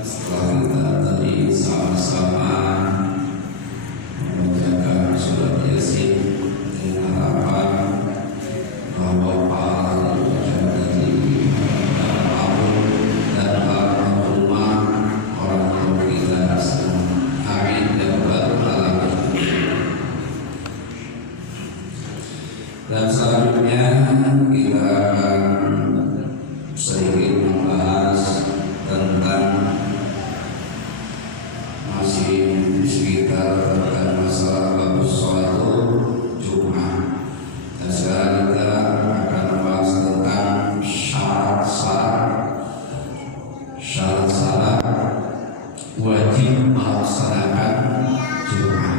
Setelah kita tadi sama-sama mengerjakan surat Yasin dengan harapan bahwa pahala terjadi apapun dan almarhumah orang tua kita semua. Amin ya rabbal alamin. Dan selanjutnya kita akan sedikit membahas tentang masih sekitar tentang masalah babus sholat Jumat. Dan sekarang kita akan membahas tentang syarat-syarat wajib melaksanakan Jumat.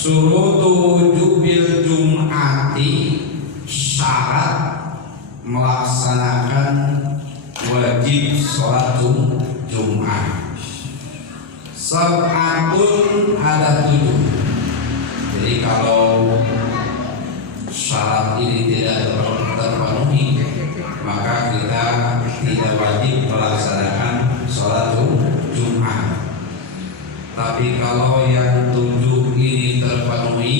Surutu jubil Jum'ati, syarat melaksanakan wajib sholat Jumat. Sab'atun, ada 7. Jadi kalau syarat ini tidak terpenuhi, maka kita tidak wajib melaksanakan sholat Jumat. Tapi kalau yang 7 ini terpenuhi,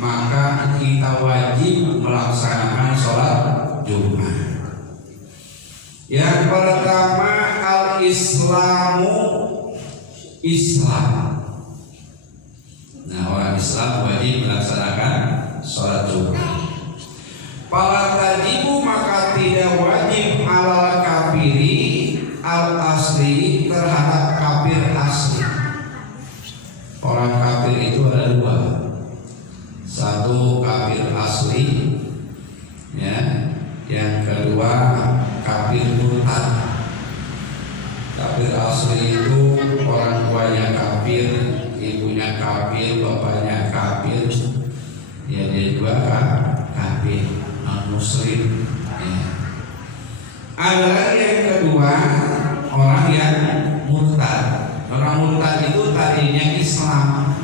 maka kita wajib melaksanakan sholat Jumat. Yang pertama, al-Islamu, Islam. Nah, orang Islam wajib melaksanakan sholat Jumat. Fala tajibu, maka tidak wajib alal kafiri al asli, terhadap kafir asli. Orang kafir itu ada 2. Satu kafir asli, ya. Yang kedua kafir murtad. Kafir asli itu orang tuanya kafir, ibunya kafir, bapaknya kafir, ya dia juga kafir, non-muslim. Ya. Ada lagi yang kedua, orang yang murtad. Orang murtad itu tadinya Islam,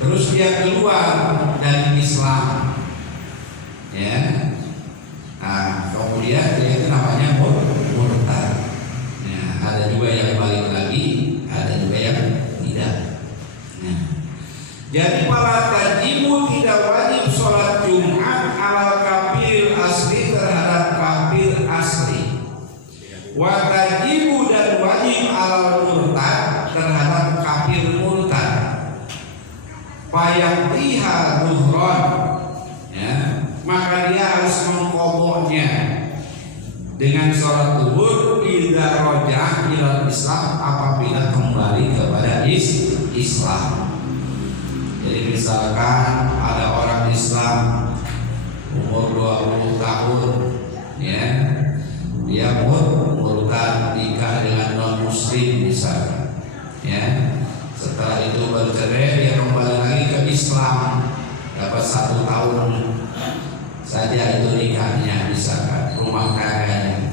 terus dia keluar dari Islam, ya. Nah, kemudian dia itu namanya murtad. Nah, ada juga yang balik lagi, ada juga yang tidak. Nah, jadi para tajibu, tidak wajib sholat Jumat alal kafir asli, terhadap kafir asli. Wa tajibu, dan wajib alal murtad, terhadap kafir murtad. Fayaqtiha duhron, ya, maka dia harus mengqadhanya dengan sholat zuhur idza raja'a ila Islam, apabila kembali kepada Islam. Jadi misalkan ada orang Islam umur 20 tahun, ya, dia murtad, nikah dengan non muslim misalkan, ya. Setelah itu bercerai, dia kembali lagi ke Islam, dapat 1 tahun saja itu nikahnya, misalkan rumah tangganya.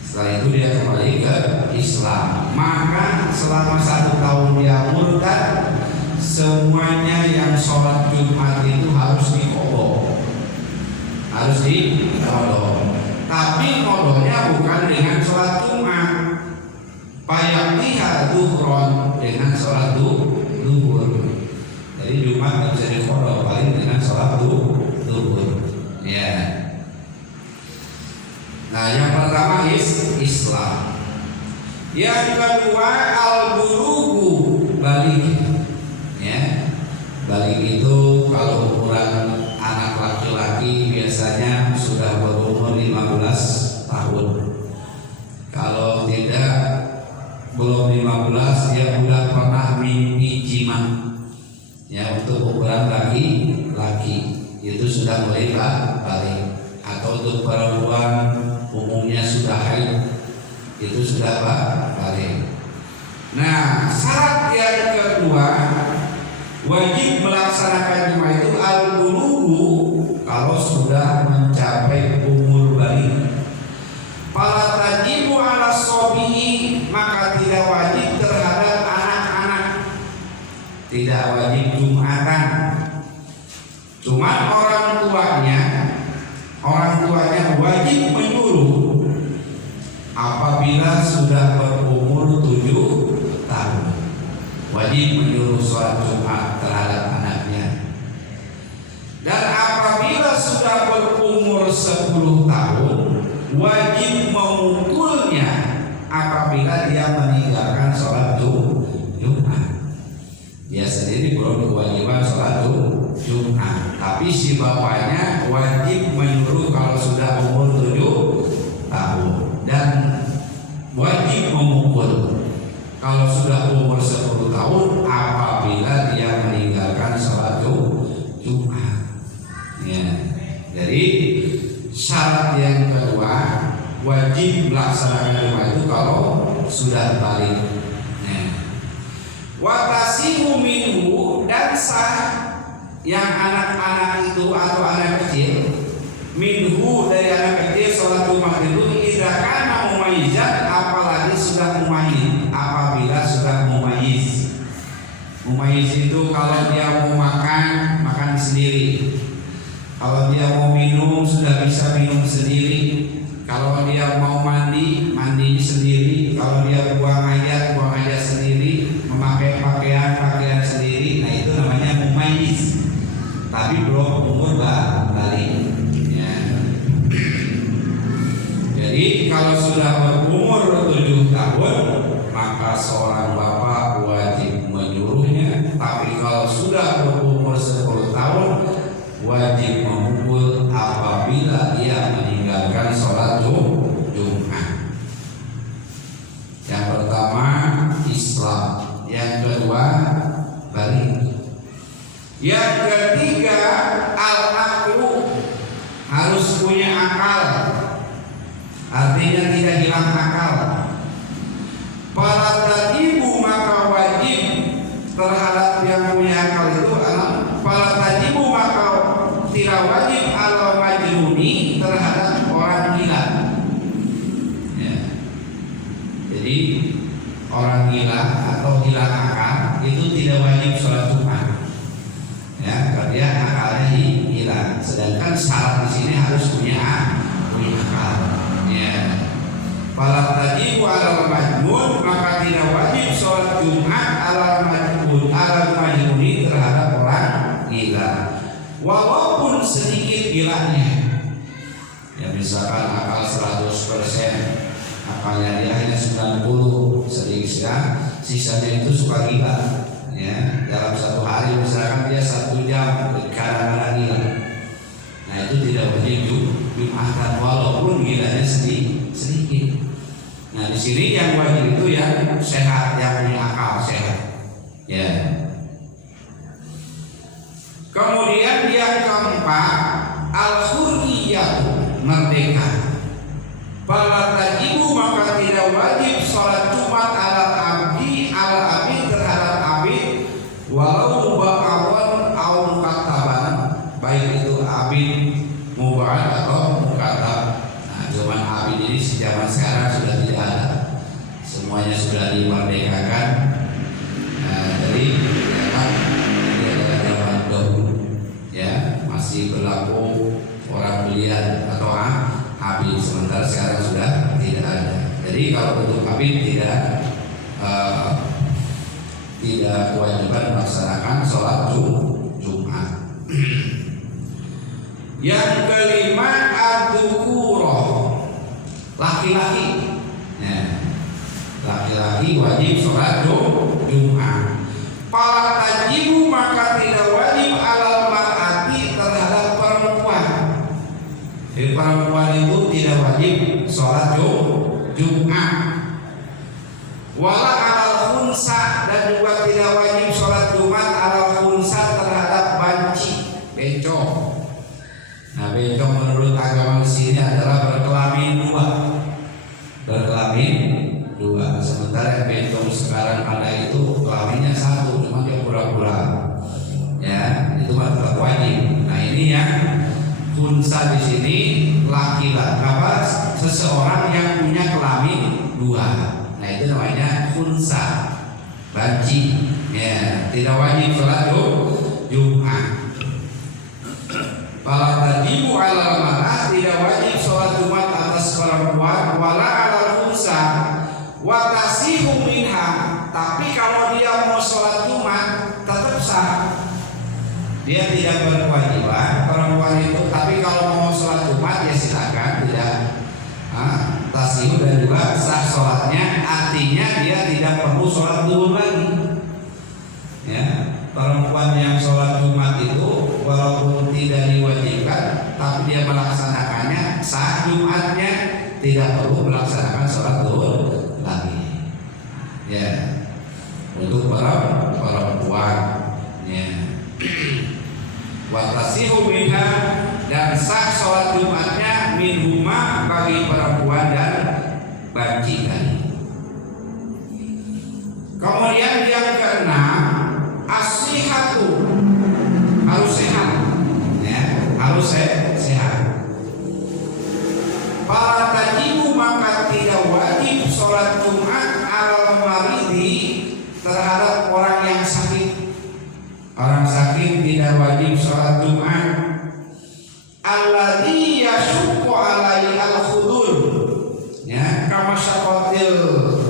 Setelah itu dia kembali ke Islam, maka selama 1 tahun dia murtad, semuanya yang sholat Jumat itu harus diqadha, harus diqadha. Tapi qadhanya bukan dengan sholat Jumat. Fayaqtiha duhron, dengan sholat zuhur. Jadi Jumat tidak bisa diqadha, paling dengan sholat zuhur. Ya. Nah, yang pertama Islam. Yang kedua al-bulughu, balik. Ya. Balik itu kalau ukuran anak laki-laki biasanya sudah berumur 15 tahun. Kalau tidak, belum 15, dia sudah pernah mimpi jima. Ya, untuk ukuran laki-laki itu sudah mulai balik. Atau untuk perempuan umumnya sudah haid, itu sudah balik. Nah, syarat yang kedua, Wajib melaksanakan Jumat itu al-bulughu kalau sudah mencapai umur balik. Fala tajibu ala sobihi, maka tidak wajib terhadap anak-anak, tidak wajib Jumatan. Cuma orang tuanya wajib menyuruh apabila sudah berumur 7 tahun. Wajib menyuruh sholat Jumat terhadap anaknya. Dan apabila sudah berumur 10 tahun, wajib memukulnya apabila dia meninggalkan sholat Jumat. Dia sendiri belum kewajiban sholat Jumat, tapi si bapaknya wajib menyuruh kalau sudah umur 7 tahun dan wajib memukul kalau sudah umur 10 tahun apabila dia meninggalkan sholat Jumat. Ya. Jadi syarat yang kedua wajib melaksanakan Jumat itu kalau sudah balik. Watasimu minhu, dan sah yang anak-anak itu atau anak kecil minhu dari anak kecil sholat Jumat itu idza kana mumayyizan, apalagi sudah mumayyiz. Apabila sudah mumayyiz, mumayyiz itu kalau dia mau makan sendiri, kalau dia mau minum sudah bisa minum sendiri, kalau dia mau mandi sendiri, kalau dia buang hajat sendiri, memakai pakaian sendiri. Nah itu namanya mumayyiz, tapi belum umur balik. Ya. Jadi kalau sudah berumur 7 tahun, maka seorang bapak wajib menyuruhnya. Tapi kalau sudah berumur 10 tahun, wajib memukul apabila dia meninggalkan sholat Jumat. Yang pertama Islam, yang kedua balik, yang ketiga al-aqlu, harus punya akal, artinya tidak hilang akal. Para tajibu, maka wajib terhadap yang punya akal itu para tajibu, maka tidak wajib al majnuni, terhadap orang gila. Ya. Jadi orang gila atau hilang akal itu tidak wajib sholat Jumat. Ya, karena akalnya hilang. Sedangkan syarat di sini harus punya akal. Ya. Fala tajibu ala majnun, maka tidak wajib sholat Jumat ala majnuni, terhadap orang gila. Walaupun sedikit gilanya. Ya misalkan akal 100%, akalnya dia hanya 90, sedikit sisanya itu suka gila. Ya, dalam satu hari misalkan dia 1 jam kadang-kadang gila. Nah itu tidak wajib Jumatan walaupun gilanya sedikit. Nah di sini yang wajib itu yang sehat, yang punya akal sehat. Ya. Kemudian yang keempat al-hurriyatu, merdeka. Fala tajibu, maka tidak wajib sholat Jumat ala abdi terhadap abid, walau mubakawan au mukataban, baik itu abid mubak atau mukatab. Nah cuman abid ini di zaman sekarang sudah tidak ada, semuanya sudah dimerdekakan. Jadi masih berlaku orang belian atau abid, sementara sekarang sudah tidak ada. Jadi kalau untuk abid tidak kewajiban melaksanakan sholat Jumat. Yang kelima ad-dzukurah, laki-laki. Ya. Laki-laki wajib sholat Jumat. Fala tajibu, maka tidak wajib alal mar'ati, terhadap perempuan. Jadi perempuan itu tidak wajib sholat Jumat. Wala alal khunsa, dan juga tidak wajib sholat Jumat alal khunsa, terhadap banci, bencong. Nah bencong menurut agama di sini adalah berkelamin dua. Sementara yang bencong sekarang ada itu kelaminnya 1, cuma dia pura-pura. khunsa di sini laki-laki apa seseorang yang punya kelamin dua. Nah itu namanya khunsa, banci. Ya, tidak wajib sholat Jumat. Fala tajibu 'alal mar'ah, tidak wajib sholat Jumat atas perempuan, wala 'alal khunsa wa tasihu minha. Tapi kalau dia mau sholat Jumat tetap sah. Dia tidak berkewajiban perempuan itu, tapi kalau mau sholat Jumat ya silakan, tidak tasihu dan juga sah sholatnya. Artinya dia tidak perlu sholat zuhur lagi. Ya, perempuan yang sholat Jumat itu walaupun tidak diwajibkan, tapi dia melaksanakannya sah Jumatnya, tidak perlu melaksanakan sholat zuhur lagi. Ya, untuk perempuan. Ya. Watasihu minha, dan sah sholat Jumatnya minhuma bagi perempuan dan banci tadi. Kemudian yang keenam, as-sihhatu, harus sehat. Ya, harus sehat. Fala tajibu, maka tidak wajib sholat Jumat alal maridi, terhadap orang yang sakit. Orang sakit tidak wajib sholat Jumat. Alladzi yashukku alaihi al-khudur, ya, kama syaqatil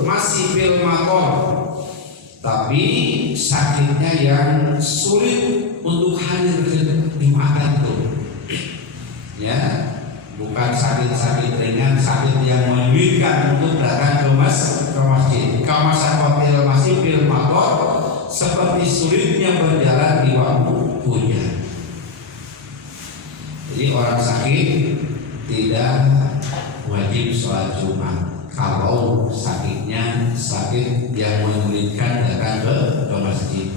masih bil mator. Tapi sakitnya yang sulit untuk hadir ke Jumatan itu. Ya, bukan sakit-sakit ringan, sakit yang menyulitkan untuk datang ke masjid. Kama syaqatil masih bil mator, seperti sulitnya berjalan di waktu hujan. Jadi orang sakit tidak wajib sholat Jumat kalau sakitnya sakit yang menyulitkan datang ke masjid.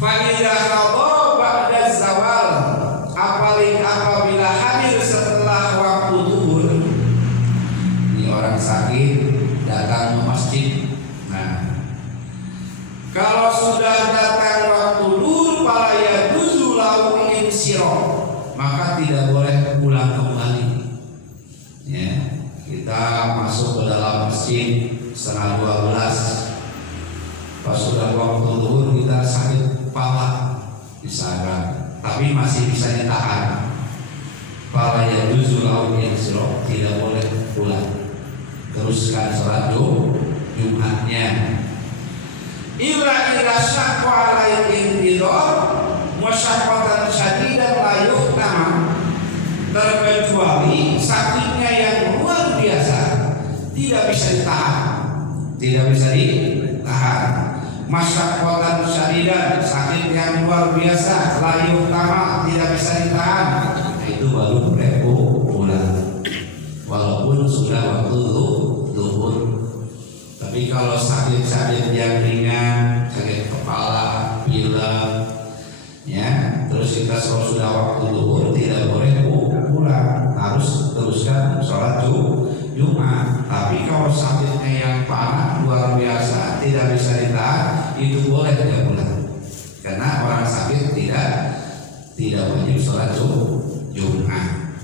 Fa idza hadara ba'da zawal, apabila hadir setelah waktu zuhur. Ini orang sakit datang ke masjid. Kalau sudah datang waktu zuhur, fala yajuzu lahu insiraf, maka tidak boleh pulang kembali. Ya, kita masuk ke dalam masjid 11:30. Pas sudah waktu zuhur kita sakit kepala misalkan, tapi masih bisa ditahan. Fala yajuzu lahu insiraf, tidak boleh pulang. Teruskan sholat Jumatnya. Illa ila syaqqa alaihi intidhar musyaqqatan syadidan la yuhtama, terkecuali sakitnya yang luar biasa, tidak bisa ditahan. Musyaqqatan syadidan, sakit yang luar biasa, la yuhtama, tidak bisa ditahan. Itu baru boleh pulang walaupun sudah waktu zuhur. Tapi kalau sakit-sakit yang ringan, sakit kepala, pilek, ya, terus kita sudah waktu zuhur tidak boleh pulang, harus teruskan sholat Jumat. Tapi kalau sakitnya yang parah luar biasa, tidak bisa ditahan, itu boleh tidak pulang, karena orang sakit tidak wajib sholat Jumat.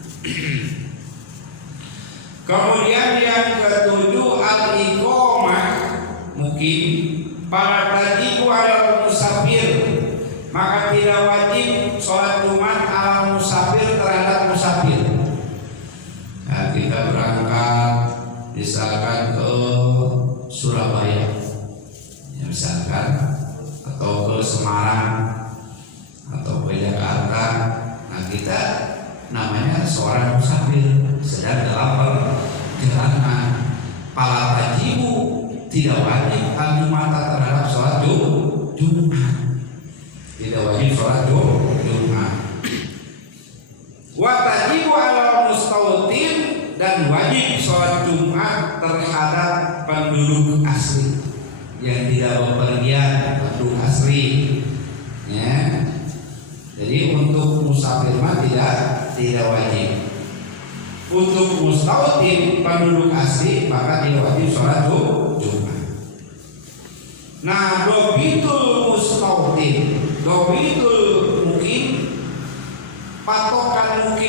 Kemudian yang ketujuh, al-iqamah mungkin para tajibu alal musafir, maka tidak wajib sholat Jumat alal musafir, terhadap musafir. Nah, kita berangkat misalkan ke Surabaya, ya, misalkan, atau ke Semarang, atau ke Jakarta. Nah, kita namanya seorang musafir sedang dalam perjalanan. Para tajibu tidak wajib al-Jumat terhadap sholat Jumat, tidak wajib sholat Jumat. Wa tajibu ala mustautin, dan wajib sholat Jumat terhadap penduduk asli yang tidak bepergian, penduduk asli. Ya. Jadi untuk musafir mah tidak wajib. Untuk mustautin, penduduk asli, maka dia wajib sholat Jumat. Nah, dobitul mustautin, dobitul mungkin, patokan mungkin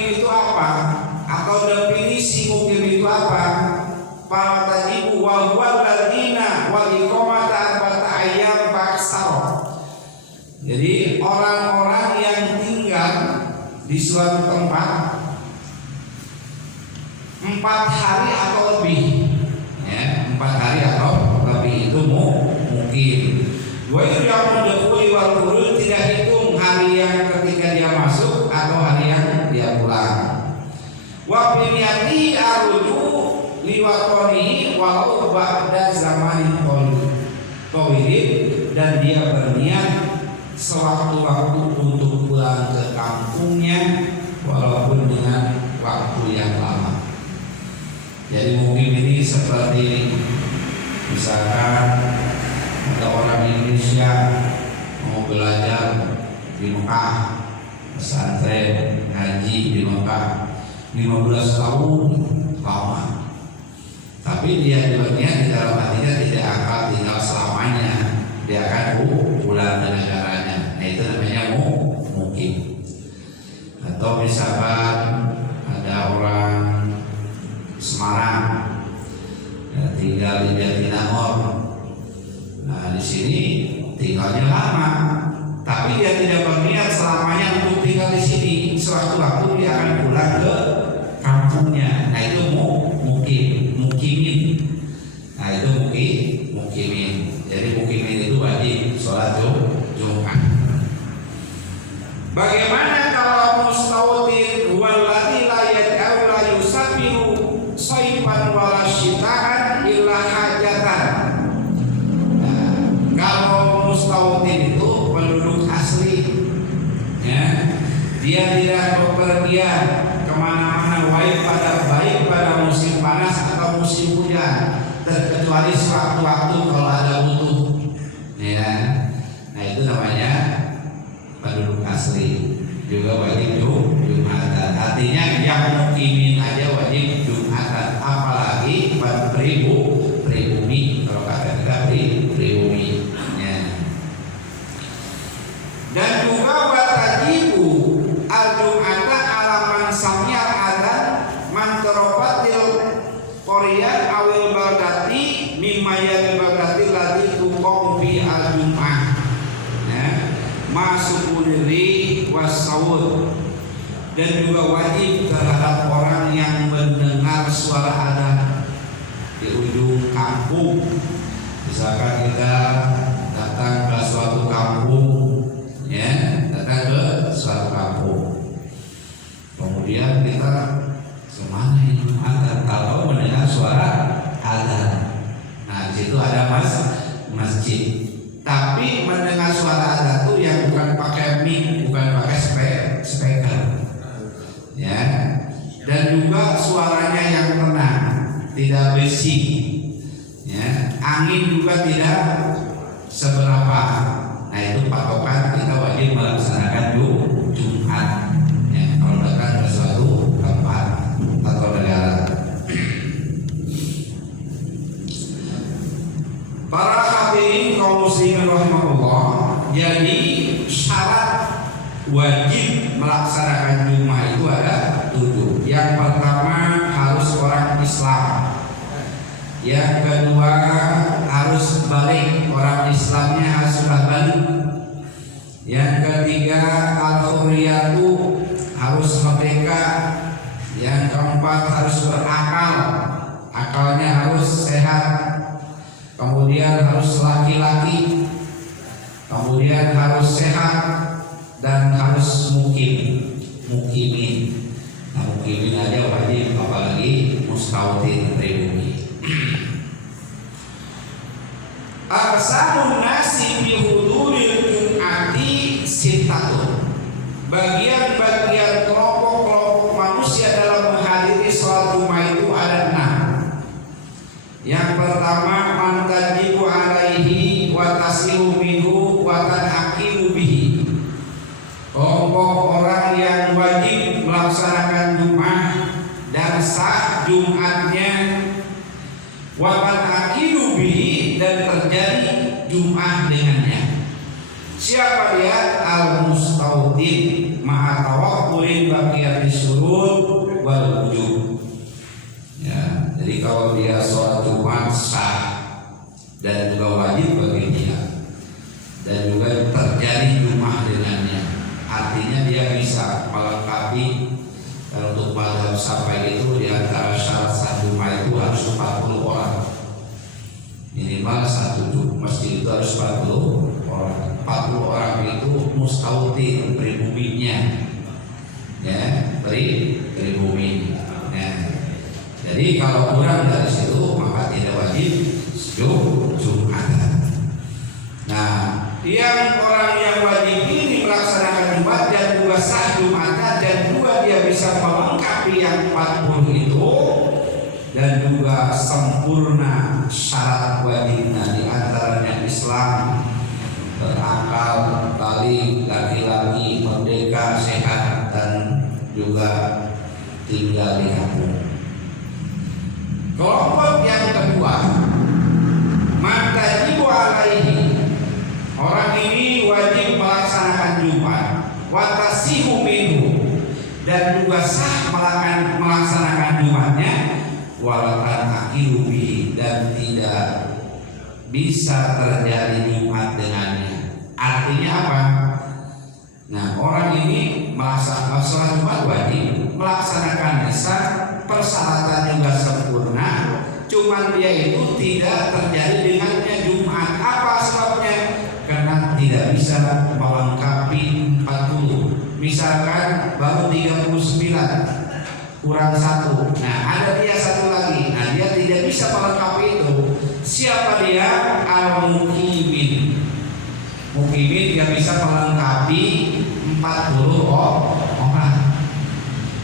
kasar. Jadi orang-orang yang tinggal di suatu tempat 4 hari atau lebih, ya, 4 hari atau lebih itu mungkin. Wa yang mendekuli wal khurul, tidak hitung hari yang ketika dia masuk atau hari yang dia pulang. Wa biniyati arju liwatonihi walau ba'da zamanin tawilin, dan dia berniat sewaktu-waktu untuk pulang ke kampungnya walaupun dengan waktu yang lama. Jadi mungkin ini seperti misalkan ada orang Indonesia mau belajar di Mekah, pesantren ngaji di Mekah 15 tahun lama, tapi dia berniat di dalam hatinya tidak akan tinggal selamanya, dia akan pulang ke negaranya. Nah itu namanya mungkin. Atau misalkan ada orang Semarang ya, tinggal di Jatinangor. Nah di sini tinggalnya lama, tapi dia tidak berniat selamanya untuk tinggal di sini. Sewaktu-waktu dia akan pulang ke kampungnya. Nah itu mukimin. Nah itu mukimin. Jadi mukimin itu wajib sholat Jumat. Bagaimana kalau mustawtir walladzi la yad'u la yusafiru sayfan wala syita'an illa hajatan? Nah, kalau mustawtir itu penduduk asli, ya, dia tidak bepergian kemana-mana baik pada musim panas atau musim hujan, terkecuali sewaktu-waktu kalau ada butuh, ya. Nah itu namanya penduduk asli, juga wajib Jumatan. Artinya yang mukimin aja wajib Jumatan, apalagi pribumi. Kalau kata kita pribumi, ya. Dan juga watajibu al-Jum'ata alaman samyal adan manterobatil Korea awil baldati mimaya baldati lagi tukom bi al-Jum'ah, ya. Masuk diri wasawud. Dan juga wajib terhadap orang yang mendengar suara adzan di ujung kampung. Misalkan kita datang ke suatu kampung, ya, datang ke suatu kampung, kemudian kita semana ini adzan, kalau mendengar suara adzan. Nah di situ ada masjid, tapi mendengar suara adzan itu yang bukan pakai mic, bukan pakai speaker, ya. Dan juga suaranya yang tenang, tidak berisik, ya. Angin juga tidak seberapa. Nah itu patokan kita wajib melaksanakan Jumat, ya, kalau datang ke suatu tempat atau negara. Para hadirin kaum muslimin rahimahullah, jadi syarat wajib melaksanakan Jumat itu ada 7. Yang pertama harus orang Islam. Yang kedua harus balik, orang Islamnya harus sudah balik. Yang ketiga al-hurriyatu, harus merdeka. Yang keempat harus berakal, akalnya harus sehat. Kemudian harus laki-laki, kemudian harus sehat, dan harus mukimin. Nah mukimin aja wajib, apalagi mustawtin pribumi. Aqsamun nasi bi huduril jum'ati sittatu. Bagian-bagian kelompok-kelompok manusia dalam menghadiri sholat Jumat itu ada 6. Yang pertama mantajibu alaihi wa tasilu minhu wa tanhaqilu bihi. Kelompok orang yang wajib melaksanakan Jumat dan sah Jumatnya, wa tanhaqilu bihi, dan terjadi Jumat dengannya. Siapa dia? Al-mustawtin ma'a tawaqqulin baqiyatis syurut wal wujub. Ya, jadi kalau dia sholat Jumat sah dan juga wajib bagi dia. dalam sampai itu di antara syarat satu Jumat itu harus 40 orang. Minimal satu masjid itu harus 40 orang. 40 orang itu mustautin pribuminya, ya, pribumi. Nah, jadi kalau kurang dari situ maka tidak wajib Jumatan. Nah, yang orang yang wajib ini melaksanakan Jumat dan juga sah Jumatan dan juga dia bisa melengkapi yang 40 itu dan juga sempurna syarat wajibnya, di antaranya Islam, berakal, balik, laki-laki, merdeka, sehat, dan juga tinggal di kampung. Kelompok yang kedua, matajibu alaihi, orang ini wajib melaksanakan Jumat, watasihu minhu, dan juga sah melaksanakan Jumatnya, walatan akilu bihi, dan tidak bisa terjadi Jumat dengannya. Artinya apa? Nah, orang ini melaksanakan sholat Jumat wajib, melaksanakannya sah, persyaratan juga sempurna, cuman dia itu tidak terjadi dengannya Jumat. Apa sebabnya? Karena tidak bisa melengkapi 40. Misalkan baru 39 kurang 1. Nah, ada dia satu lagi. Nah, dia tidak bisa melengkapi itu. Siapa dia? Al-muqimin. Muqimin dia bisa melengkapi 40 orang.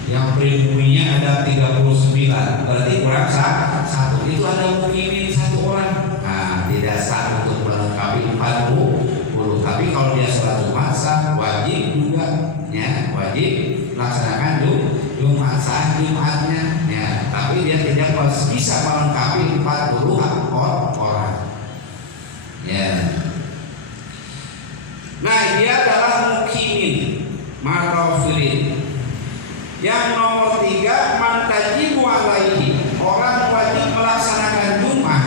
Yang pribuminya ada 39, berarti kurang 1. Itu ada muqimin 1 orang. Nah, tidak sah untuk melengkapi 40. Tapi kalau dia sholat Jumat sah, wajib juga, ya, wajib melaksanakan Jumat, sah Jumatnya, ya. Tapi dia tidak bisa melengkapi 40 orang. Ya. Nah, dia adalah muqimin ma'afirin. Yang nomor 3, mantajibu alaihi, orang wajib melaksanakan Jumat,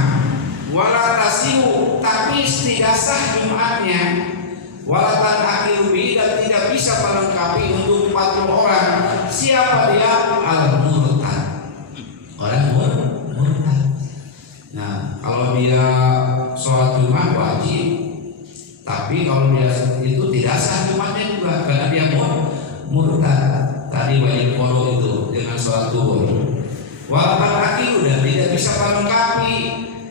walatasihu, tapi tidak sah Jumatnya, walatan akirubi, dan tidak bisa melengkapi untuk 40 orang. Siapa dia? Al-murtad, orang murtad. Nah, kalau dia sholat Jumat wajib, tapi kalau dia itu tidak sah Jumatnya juga, karena dia murtad. Tadi wajib qada itu dengan sholat zuhur. Walatan akiru, dan tidak bisa melengkapi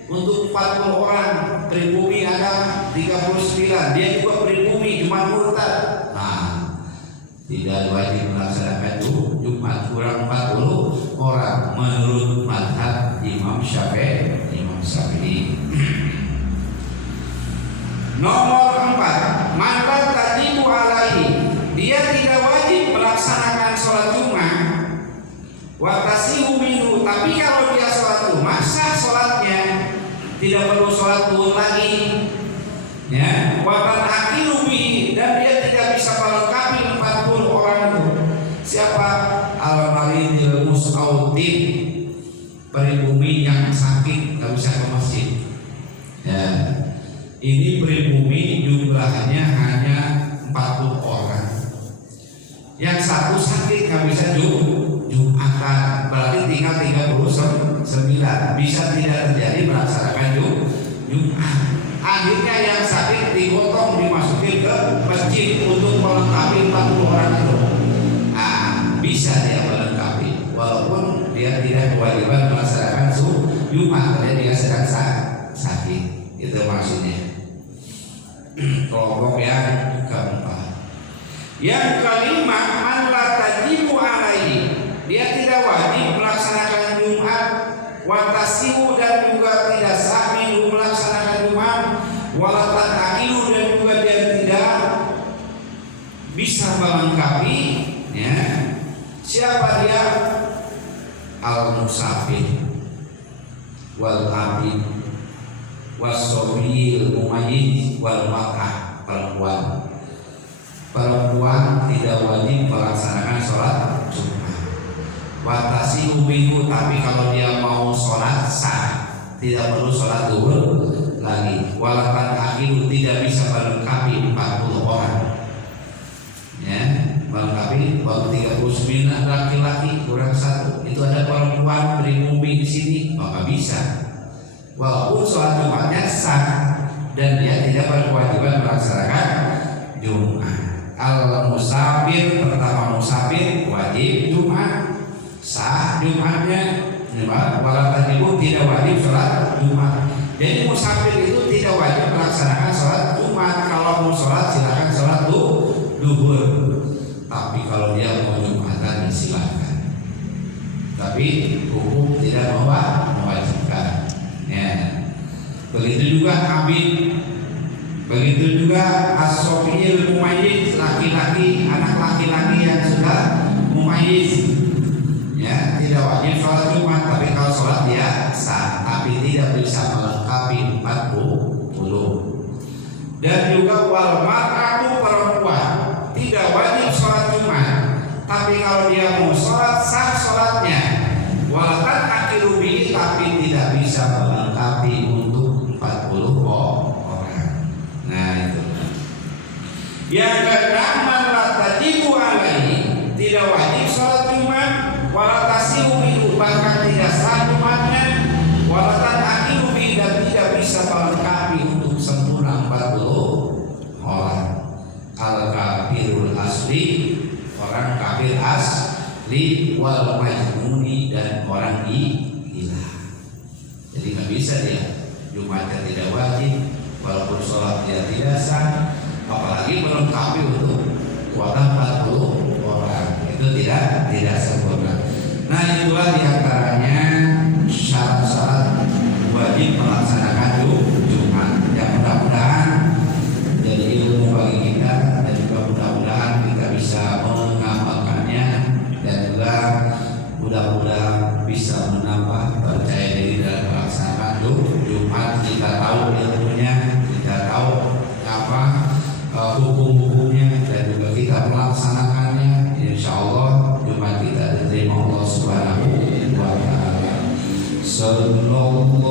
untuk 40 orang. Pribumi ada 39, dia juga pribumi, cuma murtad. Nah, tidak wajib melaksanakan Jumat, kurang 40 orang menurut mazhab Imam Syafi'i. Nomor 4, maka tajibu alaihi, dia tidak wajib melaksanakan sholat Jumat, watasihu minhu, tapi kalau dia sholat Jumat sah sholatnya, tidak perlu sholat zuhur lagi, ya. Watan akilu bihi, dan dia tidak bisa melengkapi 40 orang itu. Siapa? Al-maridil mus'audin, pribumi yang sakit nggak bisa ke masjid, ya. Ini pribumi jumlahnya hanya 40 orang. Yang satu sakit nggak bisa Jumatan, berarti tinggal 39. Bisa tidak terjadi melaksanakan Jumat. Akhirnya yang sakit digotong, dimasukin ke masjid untuk melengkapi 40 orang itu. Nah, bisa dia melengkapi, walaupun dia tidak kewajiban melaksanakan Jumat, karena dia sedang sakit. Itu maksudnya. Kelompok yang keempat. Yang kelima, man la tajibu alaihi, dia tidak wajib melaksanakan Jumat, watasihu, dan juga tidak sah minhu melaksanakan Jumat, walatan akilu, dan juga dia tidak bisa melengkapi, ya. Siapa dia? Al-musafir wal abid wasobil mumayyiz wal mar'ah, perempuan tidak wajib melaksanakan sholat Jumat. Watasi ubiku, tapi kalau dia mau sholat sah, tidak perlu sholat zuhur lagi. Walatan akilu, tidak bisa melengkapi 40 orang, ya, melengkapi baru 39 laki-laki kurang satu, itu ada perempuan pribumi di sini, maka bisa. Walaupun sholat Jumatnya sah dan dia tidak berkewajiban melaksanakan Jumat. Al musafir, pertama musafir wajib Jumat, sah Jumatnya. Wala tajibu, tidak wajib sholat Jumat. Jadi musafir itu tidak wajib melaksanakan sholat Jumat. Kalau mau sholat silakan sholat duhur. Tapi kalau dia mau Jumatan silakan. Tapi hukum tidak mewajibkan. Ya. Begitu juga abid. Begitu juga as-sofiyil mumayyiz, laki-laki, anak laki-laki yang sudah mumayyiz, ya tidak wajib sholat Jumat, tapi kalau sholat dia sah, tapi tidak bisa melengkapi 40. Dan juga wal mar'atu, perempuan tidak wajib sholat Jumat, tapi kalau dia mau sholat sah sholatnya. Walaupun akhiru bihi, tapi tidak bisa melengkapi untuk 40 orang. Nah itu. Yang keenam, man la tajibu alaihi, tidak wajib sholat Jumat, wala tasihu bihi, bahkan tidak sah Jumatnya, wala tad'akiru bihi, dan tidak bisa melengkapi untuk sempurna 40 orang. Al kafirul asli, orang kafir asli, wal majnuni, dan orang gila. Jadi nggak bisa dia Jumatnya tidak wajib, walaupun sholat dia tidak sah, apalagi melengkapi untuk kuota 40 orang, itu tidak sempurna. Nah itulah diantaranya syarat-syarat wajib melaksanakan Jumat. Ya mudah-mudahan jadi ilmu bagi kita, dan juga mudah-mudahan kita bisa mengamalkannya, dan juga mudah-mudahan bisa menambah percaya diri dalam melaksanakan Jumat. Kita tahu ilmunya, kita tahu apa hukum-hukumnya, dan juga kita melaksanakannya. Insya Allah Jumat kita diterima Allah Subhanahu wa Ta'ala. Sallallahu